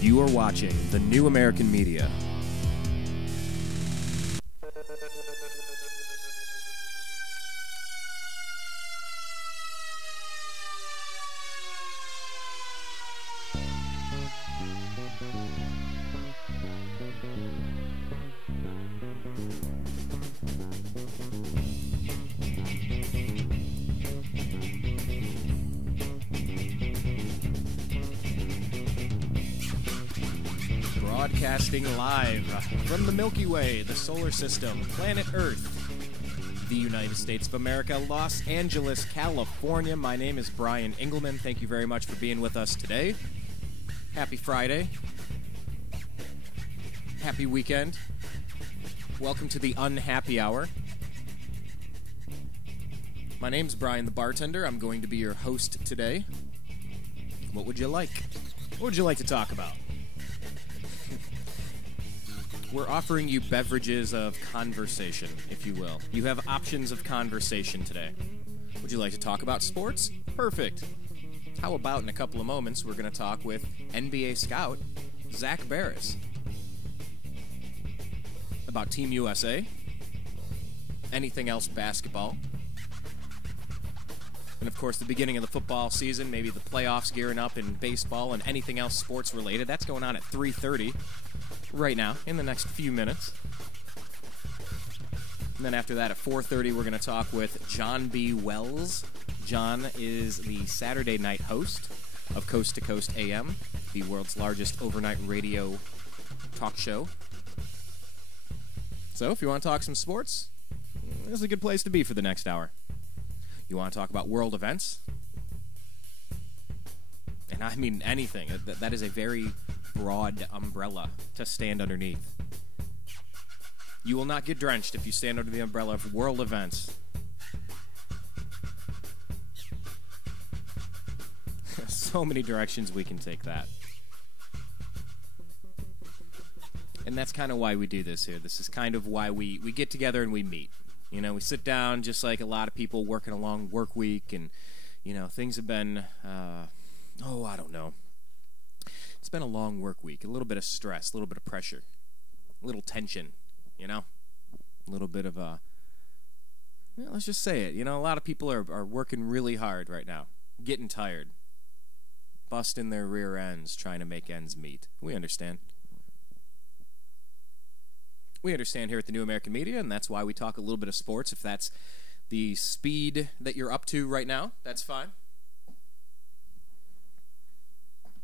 You are watching the New American Media. Broadcasting live from the Milky Way, the solar system, planet Earth, the United States of America, Los Angeles, California. My name is Brian Engelman. Thank you very much for being with us today. Happy Friday. Happy weekend. Welcome to the Unhappy Hour. My name's Brian the Bartender. I'm going to be your host today. What would you like? What would you like to talk about? We're offering you beverages of conversation, if you will. You have options of conversation today. Would you like to talk about sports? Perfect. How about in a couple of moments, we're going to talk with NBA scout Zach Baris about Team USA, anything else basketball, and of course the beginning of the football season, maybe the playoffs gearing up in baseball and anything else sports related. That's going on at 3:30 right now in the next few minutes. And then after that at 4:30 we're going to talk with John B. Wells. John is the Saturday night host of Coast to Coast AM, the world's largest overnight radio talk show. So if you want to talk some sports, this is a good place to be for the next hour. You want to talk about world events? And I mean anything. That is a very broad umbrella to stand underneath. You will not get drenched if you stand under the umbrella of world events. So many directions we can take that. And that's kind of why we do this here. This is kind of why we get together and we meet. You know, we sit down just like a lot of people working a long work week, and, you know, things have been, I don't know. It's been a long work week, a little bit of stress, a little bit of pressure, a little tension, you know, a little bit of let's just say it. You know, a lot of people are working really hard right now, getting tired, busting their rear ends, trying to make ends meet. We understand. We understand here at the New American Media, and that's why we talk a little bit of sports. If that's the speed that you're up to right now, that's fine.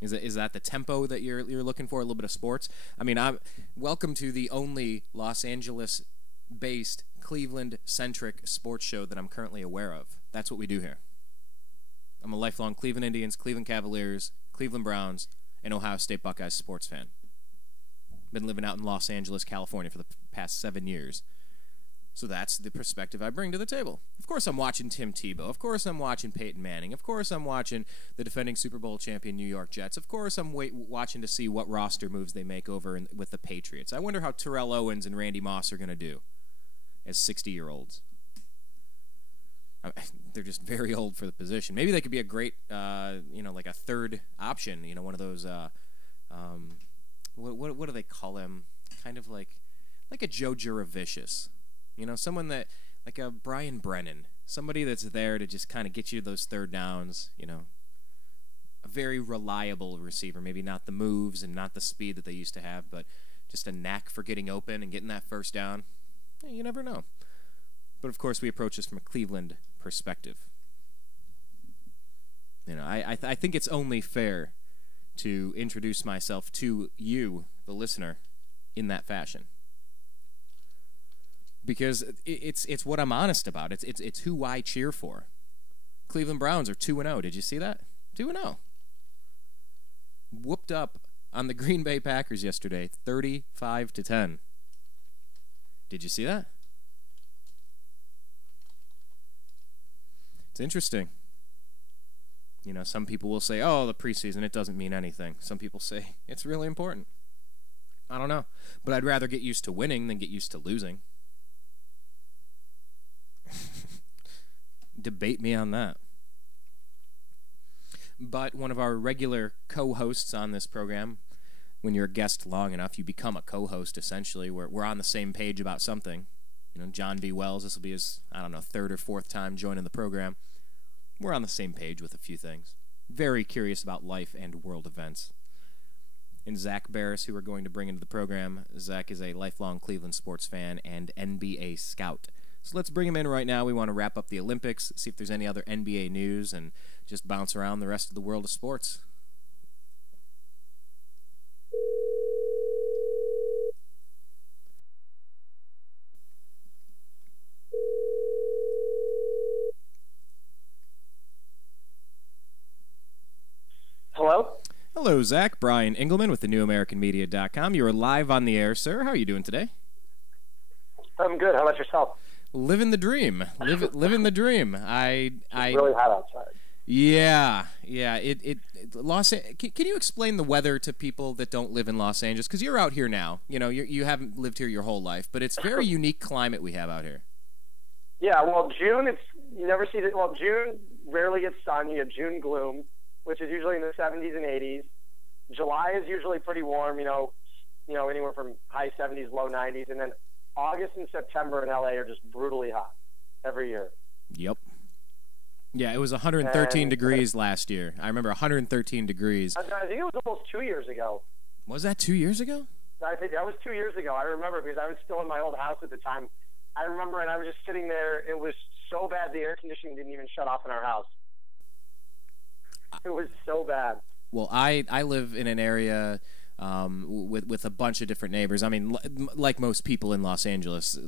Is that the tempo that you're looking for? A little bit of sports. I mean, welcome to the only Los Angeles-based, Cleveland-centric sports show that I'm currently aware of. That's what we do here. I'm a lifelong Cleveland Indians, Cleveland Cavaliers, Cleveland Browns, and Ohio State Buckeyes sports fan. Been living out in Los Angeles, California for the past 7 years. So that's the perspective I bring to the table. Of course I'm watching Tim Tebow. Of course I'm watching Peyton Manning. Of course I'm watching the defending Super Bowl champion New York Jets. Of course I'm watching to see what roster moves they make over with the Patriots. I wonder how Terrell Owens and Randy Moss are going to do as 60-year-olds. They're just very old for the position. Maybe they could be a great, like a third option. You know, one of those, what do they call him? Kind of like a Joe Juravicious. You know, someone that, like a Brian Brennan, somebody that's there to just kind of get you those third downs, you know. A very reliable receiver, maybe not the moves and not the speed that they used to have, but just a knack for getting open and getting that first down. Yeah, you never know. But, of course, we approach this from a Cleveland perspective. You know, I think it's only fair to introduce myself to you, the listener, in that fashion. Because it's what I'm honest about. It's who I cheer for. Cleveland Browns are 2-0. Did you see that? 2-0. Whooped up on the Green Bay Packers yesterday, 35-10. Did you see that? It's interesting. You know, some people will say, "Oh, the preseason, it doesn't mean anything." Some people say it's really important. I don't know, but I'd rather get used to winning than get used to losing. Debate me on that. But one of our regular co-hosts on this program, when you're a guest long enough, you become a co-host, essentially. We're on the same page about something. You know, John V. Wells, this will be his, I don't know, third or fourth time joining the program. We're on the same page with a few things. Very curious about life and world events. And Zach Baris, who we're going to bring into the program. Zach is a lifelong Cleveland sports fan and NBA scout. So let's bring him in right now. We want to wrap up the Olympics, see if there's any other NBA news, and just bounce around the rest of the world of sports. Hello? Hello, Zach. Brian Engelman with the NewAmericanMedia.com. You are live on the air, sir. How are you doing today? I'm good. How about yourself? Living the dream. Living the dream. It's really hot outside. Yeah. Can you explain the weather to people that don't live in Los Angeles? Because you're out here now. You know, you haven't lived here your whole life, but it's a very unique climate we have out here. Yeah, well, June, you never see it. Well, June rarely gets sun. You have June gloom, which is usually in the 70s and 80s. July is usually pretty warm, anywhere from high 70s, low 90s. And then August and September in LA are just brutally hot every year. Yep. Yeah, it was 113 degrees last year. I remember 113 degrees. I think it was almost 2 years ago. Was that 2 years ago? I think that was 2 years ago. I remember because I was still in my old house at the time. I remember, and I was just sitting there. It was so bad the air conditioning didn't even shut off in our house. It was so bad. Well, I live in an area with a bunch of different neighbors. I mean, like most people in Los Angeles,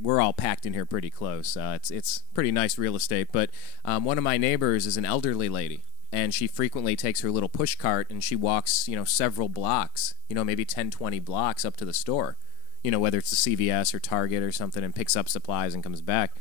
we're all packed in here pretty close. It's pretty nice real estate. But one of my neighbors is an elderly lady, and she frequently takes her little push cart and she walks, several blocks, maybe 10, 20 blocks up to the store, whether it's a CVS or Target or something, and picks up supplies and comes back.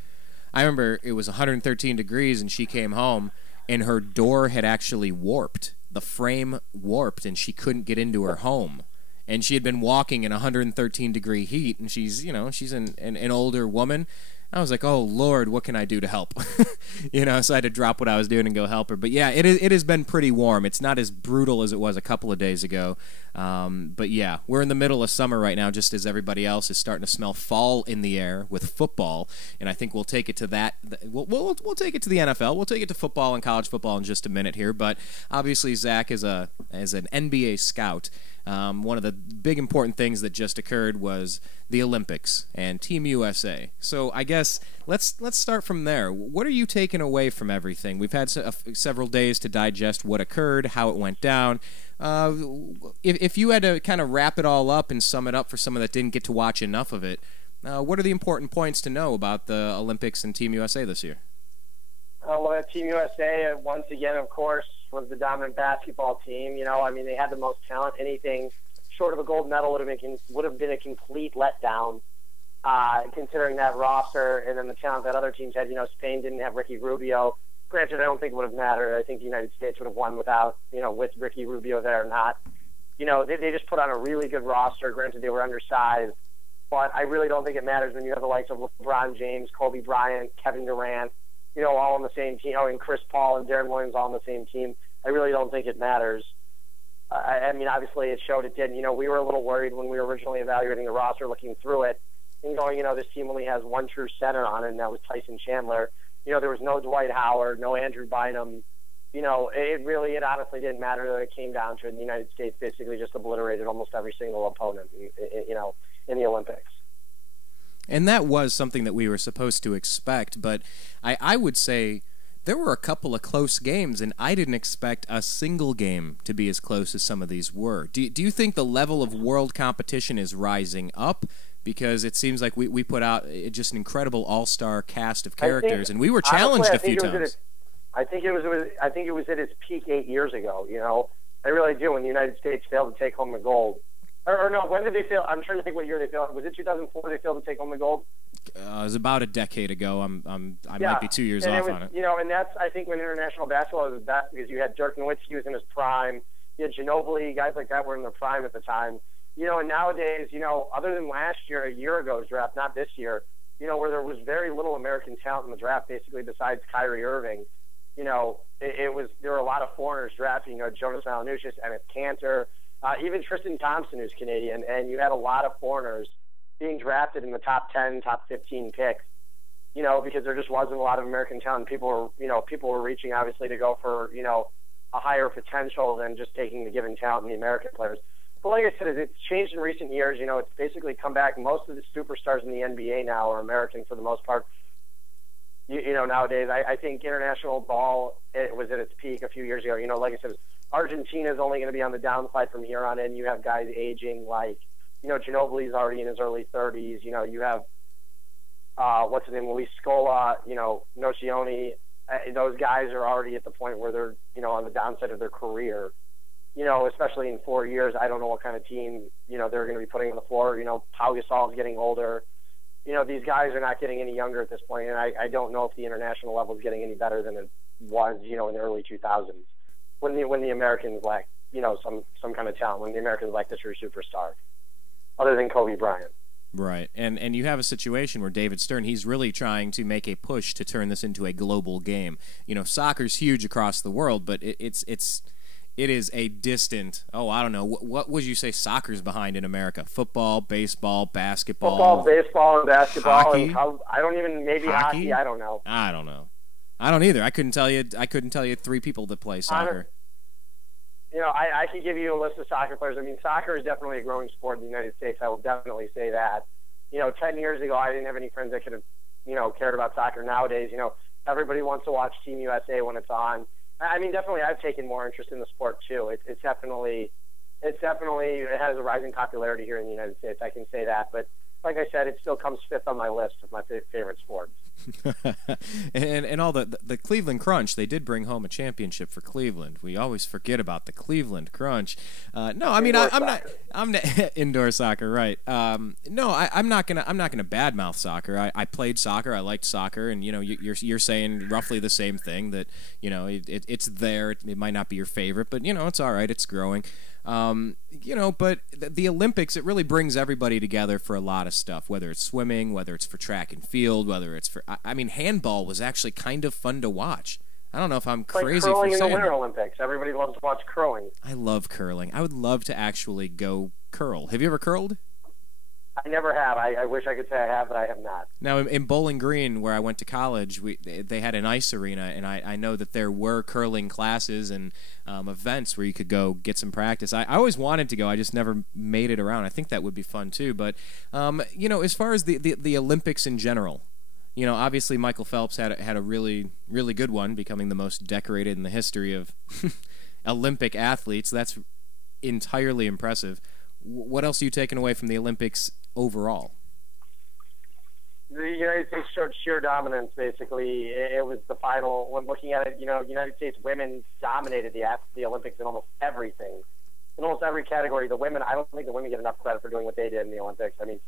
I remember it was 113 degrees and she came home and her door had actually warped. The frame warped, and she couldn't get into her home. And she had been walking in 113-degree heat, and she's an older woman. I was like, oh, Lord, what can I do to help? So I had to drop what I was doing and go help her. But, yeah, it has been pretty warm. It's not as brutal as it was a couple of days ago. But, yeah, we're in the middle of summer right now, just as everybody else is starting to smell fall in the air with football. And I think we'll take it to that. We'll take it to the NFL. We'll take it to football and college football in just a minute here. But, obviously, Zach is an NBA scout. One of the big important things that just occurred was the Olympics and Team USA. So I guess let's start from there. What are you taking away from everything? We've had several days to digest what occurred, how it went down. If you had to kind of wrap it all up and sum it up for someone that didn't get to watch enough of it, what are the important points to know about the Olympics and Team USA this year? Well, Team USA, once again, of course, was the dominant basketball team. They had the most talent. Anything short of a gold medal would have been a complete letdown, considering that roster and then the talent that other teams had. Spain didn't have Ricky Rubio. Granted, I don't think it would have mattered. I think the United States would have won without, with Ricky Rubio there or not. They just put on a really good roster. Granted, they were undersized, but I really don't think it matters when you have the likes of LeBron James, Kobe Bryant, Kevin Durant, all on the same team, and Chris Paul and Darren Williams all on the same team. I really don't think it matters. I mean, obviously it showed it did. We were a little worried when we were originally evaluating the roster, looking through it, and going, this team only has one true center on it, and that was Tyson Chandler. There was no Dwight Howard, no Andrew Bynum. It honestly didn't matter that it came down to it. The United States basically just obliterated almost every single opponent, in the Olympics. And that was something that we were supposed to expect, but I would say there were a couple of close games, and I didn't expect a single game to be as close as some of these were. Do you think the level of world competition is rising up? Because it seems like we put out just an incredible all-star cast of characters, and we were challenged a few times. I think it was at its peak 8 years ago. I really do. When the United States failed to take home the gold, or no, when did they fail? I'm trying to think what year they failed. Was it 2004 they failed to take home the gold? It was about a decade ago. I might be 2 years off on it. And that's, I think, when international basketball was best, because you had Dirk Nowitzki was in his prime, you had Ginobili, guys like that were in their prime at the time. And nowadays, other than last year, a year ago's draft, not this year, where there was very little American talent in the draft, basically besides Kyrie Irving, there were a lot of foreigners drafting, Jonas Valanciunas, Enes Kanter, even Tristan Thompson, who's Canadian, and you had a lot of foreigners being drafted in the top 10, top 15 picks, because there just wasn't a lot of American talent. People were reaching, obviously, to go for, a higher potential than just taking the given talent in the American players. But like I said, it's changed in recent years. It's basically come back. Most of the superstars in the NBA now are American for the most part. Nowadays, I think international ball, it was at its peak a few years ago. Like I said, Argentina is only going to be on the downside from here on in. You have guys aging like, Ginobili's already in his early 30s. You have, what's his name, Luis Scola, Nocioni. Those guys are already at the point where they're, on the downside of their career. Especially in 4 years, I don't know what kind of team, they're going to be putting on the floor. Pau Gasol is getting older. These guys are not getting any younger at this point, and I don't know if the international level is getting any better than it was, in the early 2000s when the Americans lacked, some kind of talent, when the Americans lacked a true superstar, other than Kobe Bryant. Right, and you have a situation where David Stern, he's really trying to make a push to turn this into a global game. Soccer's huge across the world, but it is a distant, I don't know, what would you say soccer's behind in America? Football, baseball, basketball? Football, baseball, and basketball. Hockey? And I don't even, maybe hockey, I don't know. I don't know. I don't either. I couldn't tell you 3 people that play soccer. I could give you a list of soccer players. I mean, soccer is definitely a growing sport in the United States. I will definitely say that. 10 years ago, I didn't have any friends that could have, cared about soccer. Nowadays, everybody wants to watch Team USA when it's on. I mean, definitely, I've taken more interest in the sport too. It has a rising popularity here in the United States. I can say that, but like I said, it still comes 5th on my list of my favorite sports. and all the Cleveland Crunch, they did bring home a championship for Cleveland. We always forget about the Cleveland Crunch. I'm not indoor soccer, right? I'm not gonna badmouth soccer. I played soccer. I liked soccer, and you're saying roughly the same thing, that it's there. It might not be your favorite, but it's all right. It's growing. But the Olympics, it really brings everybody together for a lot of stuff, whether it's swimming, whether it's for track and field, whether it's for, handball was actually kind of fun to watch. I don't know if I'm crazy for saying curling in the Winter Olympics. Everybody loves to watch curling. I love curling. I would love to actually go curl. Have you ever curled? I never have. I wish I could say I have, but I have not. Now, in Bowling Green, where I went to college, they had an ice arena, and I know that there were curling classes and events where you could go get some practice. I always wanted to go. I just never made it around. I think that would be fun, too. But, as far as the Olympics in general, obviously Michael Phelps had a really, really good one, becoming the most decorated in the history of Olympic athletes. That's entirely impressive. What else are you taking away from the Olympics overall? The United States showed sheer dominance, basically. It was the final. When looking at it, United States women dominated the Olympics in almost everything. In almost every category. The women, I don't think the women get enough credit for doing what they did in the Olympics. I mean,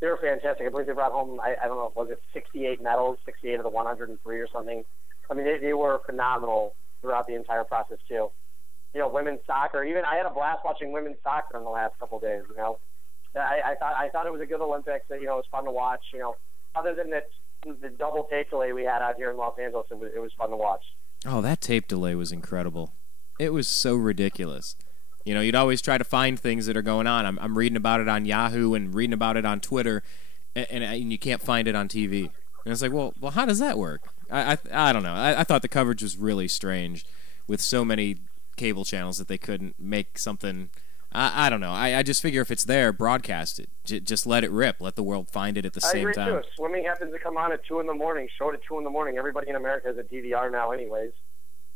they were fantastic. I believe they brought home, I don't know, was it 68 medals, 68 of the 103 or something. I mean, they were phenomenal throughout the entire process, too. Women's soccer. Even I had a blast watching women's soccer in the last couple of days. I thought it was a good Olympics. That it was fun to watch. Other than the double tape delay we had out here in Los Angeles, it was fun to watch. Oh, that tape delay was incredible. It was so ridiculous. You'd always try to find things that are going on. I'm reading about it on Yahoo and reading about it on Twitter, and you can't find it on TV. And it's like, well, how does that work? I don't know. I thought the coverage was really strange with so many cable channels that they couldn't make something. I don't know. I just figure if it's there, broadcast it. Just let it rip. Let the world find it at the same time. I agree, too. Swimming happens to come on at 2 in the morning, showed at 2 in the morning. Everybody in America has a DVR now anyways.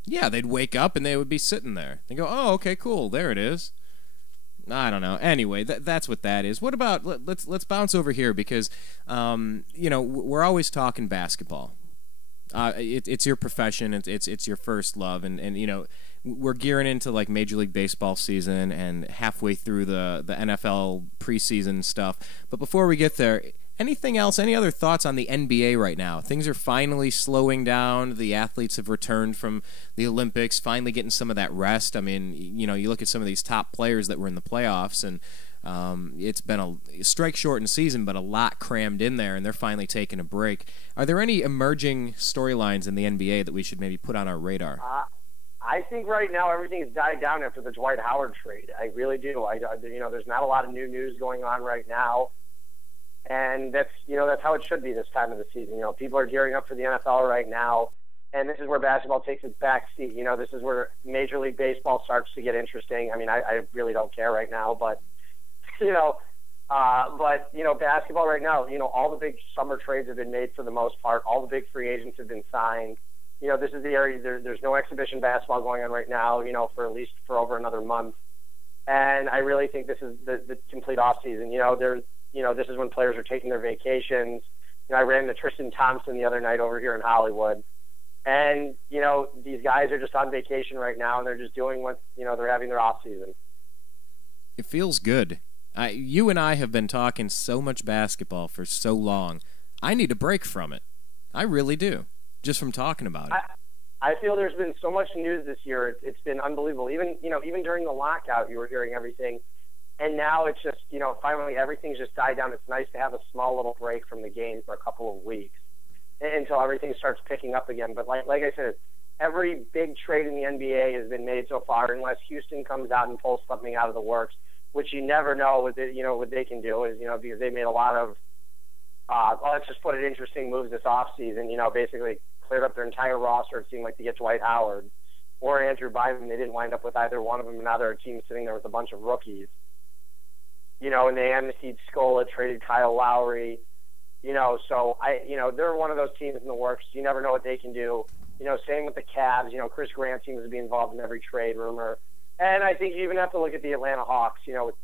Yeah, they'd wake up and they would be sitting there. They go, oh, okay, cool. There it is. I don't know. Anyway, that's what that is. What about, let's bounce over here because, we're always talking basketball. It's your profession. It's your first love. And we're gearing into like Major League Baseball season and halfway through the NFL preseason stuff. But before we get there, anything else? Any other thoughts on the NBA right now? Things are finally slowing down. The athletes have returned from the Olympics, finally getting some of that rest. I mean, you look at some of these top players that were in the playoffs, and it's been a strike-shortened season, but a lot crammed in there, and they're finally taking a break. Are there any emerging storylines in the NBA that we should maybe put on our radar? I think right now everything's died down after the Dwight Howard trade. I really do. There's not a lot of new news going on right now, and that's how it should be this time of the season. People are gearing up for the NFL right now, and this is where basketball takes its back seat. This is where Major League Baseball starts to get interesting. I mean, I really don't care right now, but basketball right now, all the big summer trades have been made for the most part. All the big free agents have been signed. This is the area. There's no exhibition basketball going on right now. For at least for over another month. And I really think this is the complete off season. This is when players are taking their vacations. I ran into Tristan Thompson the other night over here in Hollywood, and these guys are just on vacation right now, and they're just doing what they're having their off season. It feels good. You and I have been talking so much basketball for so long. I need a break from it. I really do. Just from talking about it. I feel there's been so much news this year. It's been unbelievable. Even during the lockout, you were hearing everything. And now it's just, finally everything's just died down. It's nice to have a small little break from the game for a couple of weeks until everything starts picking up again. But like I said, every big trade in the NBA has been made so far, unless Houston comes out and pulls something out of the works, which you never know what they can do is, because they made a lot of, let's just put it, interesting moves this offseason, basically cleared up their entire roster, it seemed like, to get Dwight Howard or Andrew Bynum. They didn't wind up with either one of them, and now they're a team sitting there with a bunch of rookies. And they amnestied Scola, traded Kyle Lowry, so they're one of those teams in the works. You never know what they can do. Same with the Cavs. Chris Grant seems to be involved in every trade rumor. And I think you even have to look at the Atlanta Hawks,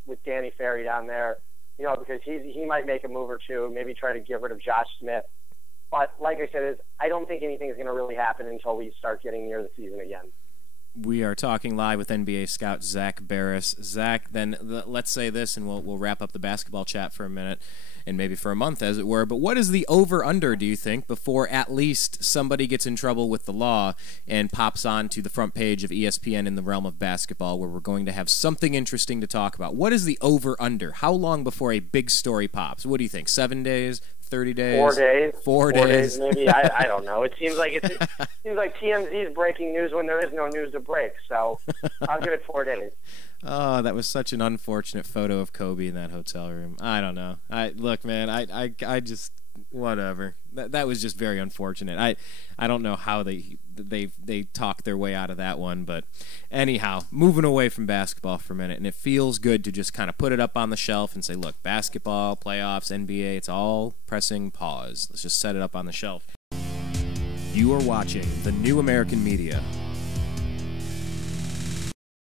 with Danny Ferry down there, because he might make a move or two, maybe try to get rid of Josh Smith. But like I said, I don't think anything is going to really happen until we start getting near the season again. We are talking live with NBA scout Zach Baris. Zach, then let's say this, and we'll wrap up the basketball chat for a minute, and maybe for a month, as it were. But what is the over-under, do you think, before at least somebody gets in trouble with the law and pops on to the front page of ESPN in the realm of basketball, where we're going to have something interesting to talk about? What is the over-under? How long before a big story pops? What do you think, 7 days? 30 days? 4 days. 4 days. Maybe. I don't know. It seems like TMZ is breaking news when there is no news to break. So I'll give it 4 days. Oh, that was such an unfortunate photo of Kobe in that hotel room. I don't know. Look, man. I just whatever. That was just very unfortunate. I don't know how they talked their way out of that one, but anyhow, moving away from basketball for a minute, and it feels good to just kind of put it up on the shelf and say, look, basketball, playoffs, NBA, it's all pressing pause. Let's just set it up on the shelf. You are watching The New American Media